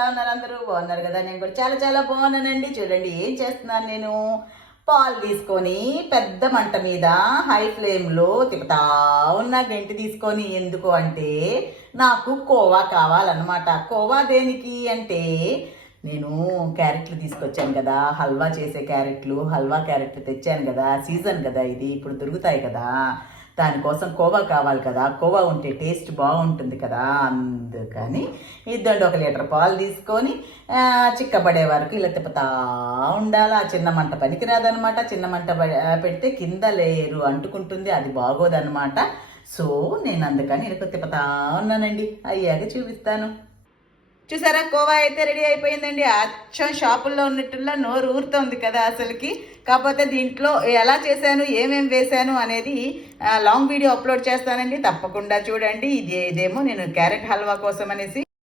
ఎలా ఉన్నారు? అందరూ బాగున్నారు కదా? నేను కూడా చాలా చాలా బాగున్నానండి. చూడండి ఏం చేస్తున్నాను నేను. పాలు తీసుకొని పెద్ద మంట మీద హై ఫ్లేమ్లో తిప్పుతా ఉన్నా, గంటి తీసుకొని. ఎందుకు అంటే నాకు కోవా కావాలన్నమాట. కోవా దేనికి అంటే నేను క్యారెట్లు తీసుకొచ్చాను కదా, హల్వా చేసే క్యారెట్లు, హల్వా క్యారెట్లు తెచ్చాను కదా. సీజన్ కదా ఇది, ఇప్పుడు దొరుకుతాయి కదా. దానికోసం కోవా కావాలి కదా, కోవా ఉంటే టేస్ట్ బాగుంటుంది కదా. అందుకని ఇద్దండి, 1 లీటర్ పాలు తీసుకొని చిక్కబడే వరకు ఇలా తిప్పుతా ఉండాలి. ఆ చిన్న మంట పనికిరాదనమాట. చిన్న మంట పెడితే కింద లేయరు అంటుకుంటుంది, అది బాగోదన్నమాట. సో నేను అందుకని ఇలా తిప్పుతా ఉన్నానండి. అయ్యాక చూపిస్తాను. చూసారా, కోవా అయితే రెడీ అయిపోయిందండి. అచ్చం షాపుల్లో ఉన్నట్టులా నోరు ఊరుతోంది కదా అసలుకి. కాకపోతే దీంట్లో ఎలా చేశాను, ఏమేం వేశాను అనేది లాంగ్ వీడియో అప్లోడ్ చేస్తానండి, తప్పకుండా చూడండి. ఇదేమో నేను క్యారెట్ హల్వా కోసం అనేసి